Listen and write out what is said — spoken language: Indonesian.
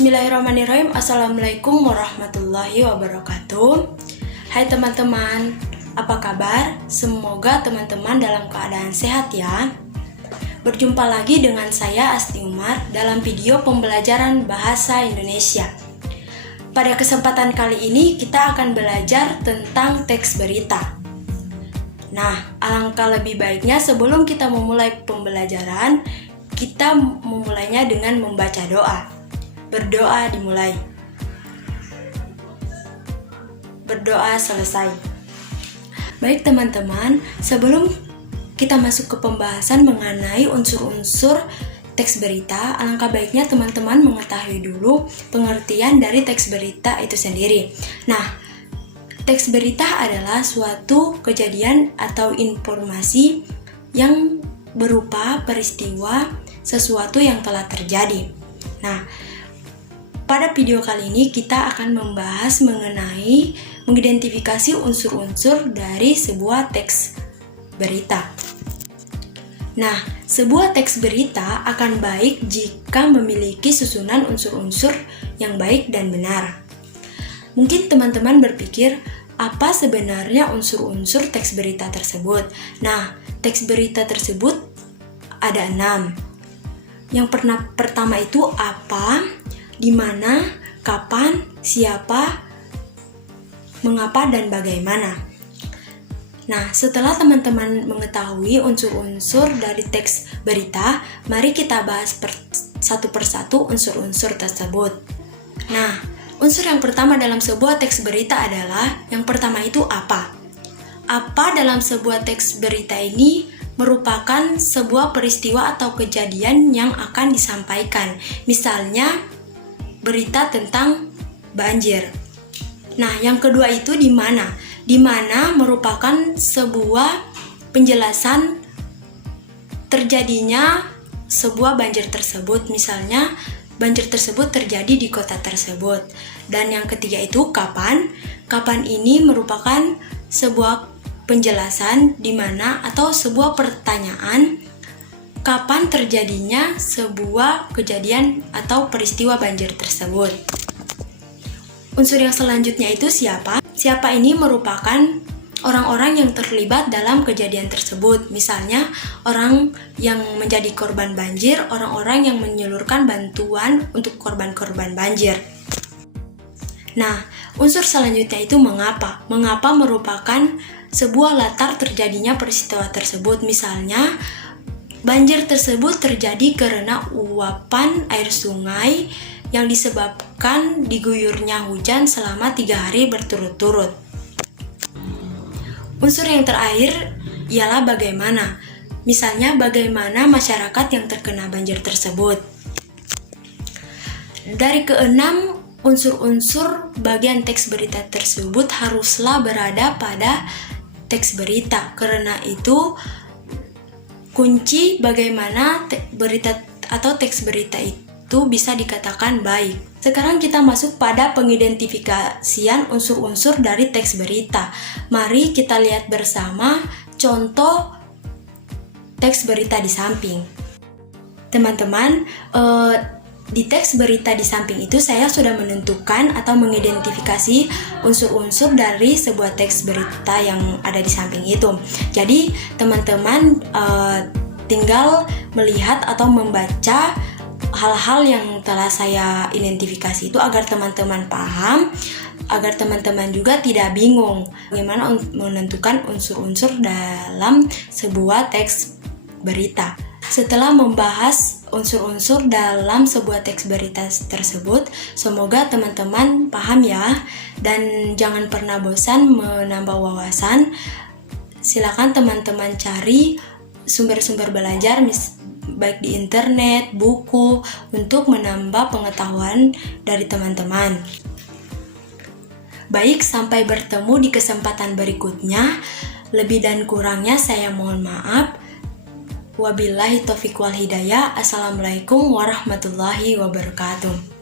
Bismillahirrahmanirrahim. Assalamualaikum warahmatullahi wabarakatuh. Hai teman-teman, apa kabar? Semoga teman-teman dalam keadaan sehat ya. Berjumpa lagi dengan saya Asti Umar dalam video pembelajaran bahasa Indonesia. Pada kesempatan kali ini kita akan belajar tentang teks berita. Nah, alangkah lebih baiknya sebelum kita memulai pembelajaran, kita memulainya dengan membaca doa. Berdoa dimulai. Berdoa selesai. Baik teman-teman, sebelum kita masuk ke pembahasan mengenai unsur-unsur teks berita, alangkah baiknya teman-teman mengetahui dulu pengertian dari teks berita itu sendiri. Nah, teks berita adalah suatu kejadian atau informasi yang berupa peristiwa sesuatu yang telah terjadi. Nah, pada video kali ini kita akan membahas mengenai mengidentifikasi unsur-unsur dari sebuah teks berita. Nah, sebuah teks berita akan baik jika memiliki susunan unsur-unsur yang baik dan benar. Mungkin teman-teman berpikir, apa sebenarnya unsur-unsur teks berita tersebut? Nah, teks berita tersebut ada 6. Yang pertama itu apa, di mana, kapan, siapa, mengapa, dan bagaimana. Nah, setelah teman-teman mengetahui unsur-unsur dari teks berita, mari kita bahas satu persatu unsur-unsur tersebut. Nah, unsur yang pertama dalam sebuah teks berita adalah, yang pertama itu apa. Apa dalam sebuah teks berita ini merupakan sebuah peristiwa atau kejadian yang akan disampaikan. Misalnya, berita tentang banjir. Nah, yang kedua itu di mana? Di mana merupakan sebuah penjelasan terjadinya sebuah banjir tersebut. Misalnya, banjir tersebut terjadi di kota tersebut. Dan yang ketiga itu kapan? Kapan ini merupakan sebuah penjelasan di mana atau sebuah pertanyaan kapan terjadinya sebuah kejadian atau peristiwa banjir tersebut. Unsur yang selanjutnya itu siapa? Siapa ini merupakan orang-orang yang terlibat dalam kejadian tersebut. Misalnya, orang yang menjadi korban banjir, orang-orang yang menyalurkan bantuan untuk korban-korban banjir. Nah, unsur selanjutnya itu mengapa. Mengapa merupakan sebuah latar terjadinya peristiwa tersebut. Misalnya, banjir tersebut terjadi karena uapan air sungai yang disebabkan diguyurnya hujan selama 3 hari berturut-turut. Unsur yang terakhir ialah bagaimana. Misalnya, bagaimana masyarakat yang terkena banjir tersebut. Dari keenam unsur-unsur bagian teks berita tersebut haruslah berada pada teks berita. Karena itu, kunci bagaimana berita atau teks berita itu bisa dikatakan baik. Sekarang kita masuk pada pengidentifikasian unsur-unsur dari teks berita. Mari kita lihat bersama contoh teks berita di samping. Teman-teman, di teks berita di samping itu saya sudah menentukan atau mengidentifikasi unsur-unsur dari sebuah teks berita yang ada di samping itu. Jadi teman-teman tinggal melihat atau membaca hal-hal yang telah saya identifikasi itu agar teman-teman paham, agar teman-teman juga tidak bingung bagaimana menentukan unsur-unsur dalam sebuah teks berita. Setelah membahas unsur-unsur dalam sebuah teks berita tersebut, semoga teman-teman paham ya, dan jangan pernah bosan menambah wawasan. Silakan teman-teman cari sumber-sumber belajar baik di internet, buku, untuk menambah pengetahuan dari teman-teman. Baik, sampai bertemu di kesempatan berikutnya. Lebih dan kurangnya saya mohon maaf. Wabillahi taufiq wal hidayah. Assalamualaikum warahmatullahi wabarakatuh.